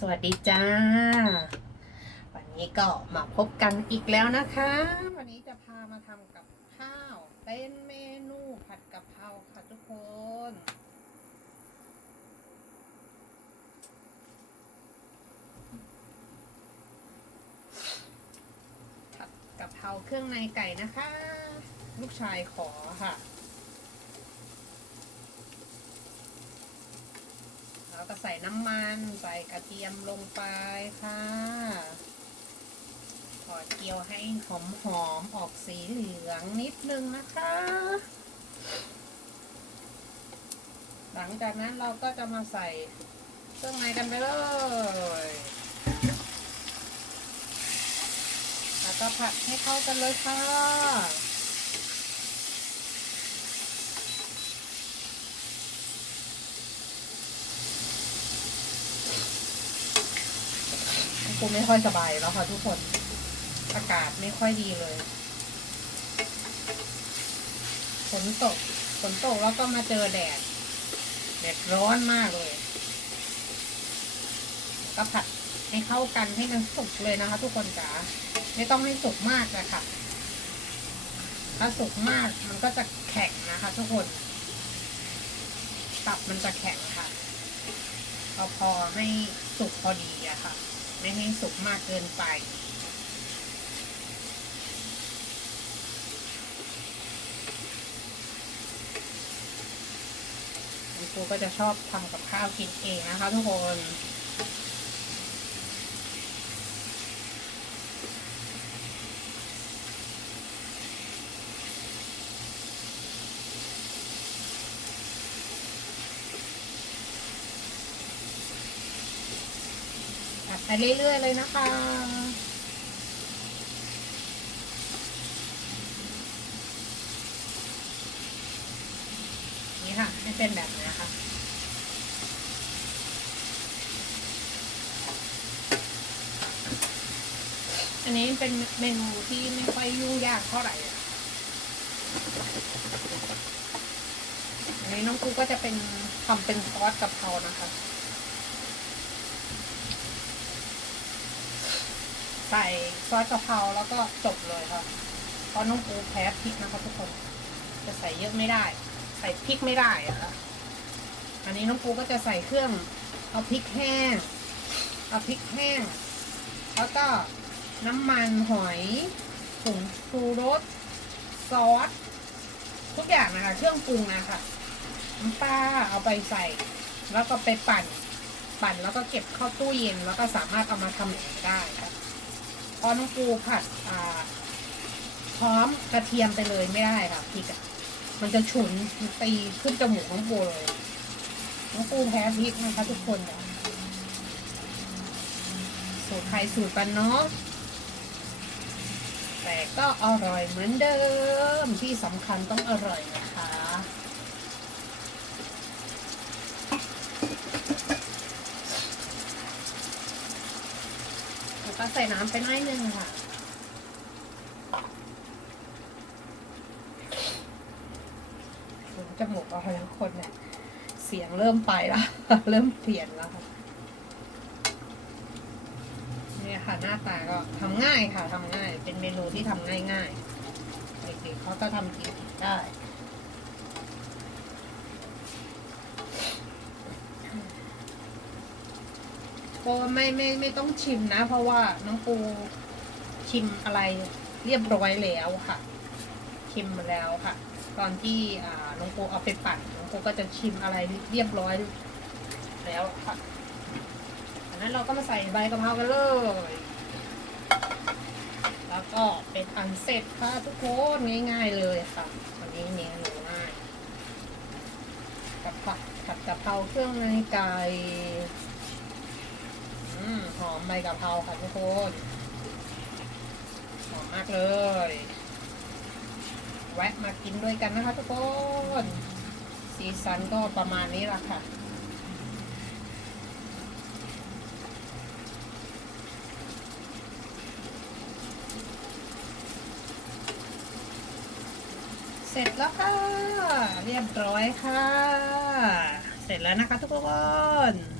สวัสดีจ้า วันนี้ก็มาพบกันอีกแล้วนะคะ วันนี้จะพามาทำกับข้าว เป็นเมนูผัดกะเพราค่ะทุกคน ผัดกะเพราเครื่องในไก่นะคะ ลูกชายขอค่ะ แล้วก็ ใส่น้ำมันใส่กระเทียมลงไปค่ะทอดเกี๊ยวให้หอมหอมๆออกสีเหลืองนิดนึงนะคะ หลังจากนั้นเราก็จะมาใส่เครื่องในกันไปเลย แล้วก็ผัดให้เข้ากันเลยค่ะ กูไม่ค่อยสบายแล้วค่ะทุกคน อากาศไม่ค่อยดีเลย ฝนตก ฝนตกแล้วก็มาเจอแดด แดดร้อนมากเลย ก็ผัดให้เข้ากันให้มันสุกเลยนะคะ ทุกคนจ๋า ไม่ต้องให้สุกมากนะคะถ้าสุกมากมันก็จะแข็งนะคะ ทุกคน ตับมันจะแข็งค่ะเอาพอให้สุกพอดีอะค่ะ ไม่ให้สุกมากเกินไป ครูก็จะชอบทำกับข้าวกินเองนะคะทุกคน ไปเรื่อยๆเลยนะคะ นี่ค่ะ ให้เป็นแบบนี้ค่ะอันนี้เป็นเมนูที่ไม่ค่อยยุ่งยากเท่าไหร่อันนี้น้องกูก็จะเป็นทำเป็นซอสกะเพรานะคะ ใส่ซอสกะเพราแล้วก็จบเลยค่ะเพราะน้องปูแพ้พริกนะคะทุกคน จะใส่เยอะไม่ได้ ใส่พริกไม่ได้อะค่ะอันนี้น้องปูก็จะใส่เครื่อง เอาพริกแห้ง เอาพริกแห้ง แล้วก็น้ำมันหอยผงชูรสซอสทุกอย่างนะคะ เครื่องปรุงนะคะน้ำปลาเอาไปใส่ แล้วก็ไปปั่น ปั่นแล้วก็เก็บเข้าตู้เย็น แล้วก็สามารถเอามาทำอย่างนี้ได้ค่ะ พอน้องปูผัดอ่าพร้อมกระเทียมไปเลยไม่ได้ค่ะพริกอะมันจะฉุนตีขึ้นจมูกน้องปูเลยน้องปูแพ้พริกนะคะทุกคนอะสูตรใครสูตรกันเนาะแต่ก็อร่อยเหมือนเดิมที่สำคัญต้องอร่อยนะคะ แล้วก็ ใส่น้ำไปหน่อยหนึงค่ะ จมูกเราทุกคนเนี่ย เสียงเริ่มไปแล้ว เริ่มเปลี่ยนแล้วค่ะนี่ค่ะหน้าตาก็ทำง่ายค่ะทำง่าย เป็นเมนูที่ทำง่ายๆเด็กๆเขาก็ทำกินได้ ก็ไม่ไม่ไม่ต้องชิมนะ เพราะว่าน้องปูชิมอะไรเรียบร้อยแล้วค่ะ ชิมมาแล้วค่ะ ตอนที่อ่าน้องปูเอาไปปั่นน้องปูก็จะชิมอะไรเรียบร้อยแล้วค่ะอันนั้นเราก็มาใส่ใบกะเพรากันเลย แล้วก็เป็นอันเสร็จค่ะทุกคนง่าย ๆเลยค่ะวันนี้เมนูง่ายกับผัดผัดกะเพราเครื่องในไก่ มหอมใบกะเพราค่ะทุกคนหอมมากเลย แวะมากินด้วยกันนะคะทุกคน สีสันก็ประมาณนี้ละค่ะเสร็จแล้วค่ะ เรียบร้อยค่ะ เสร็จแล้วนะคะทุกคน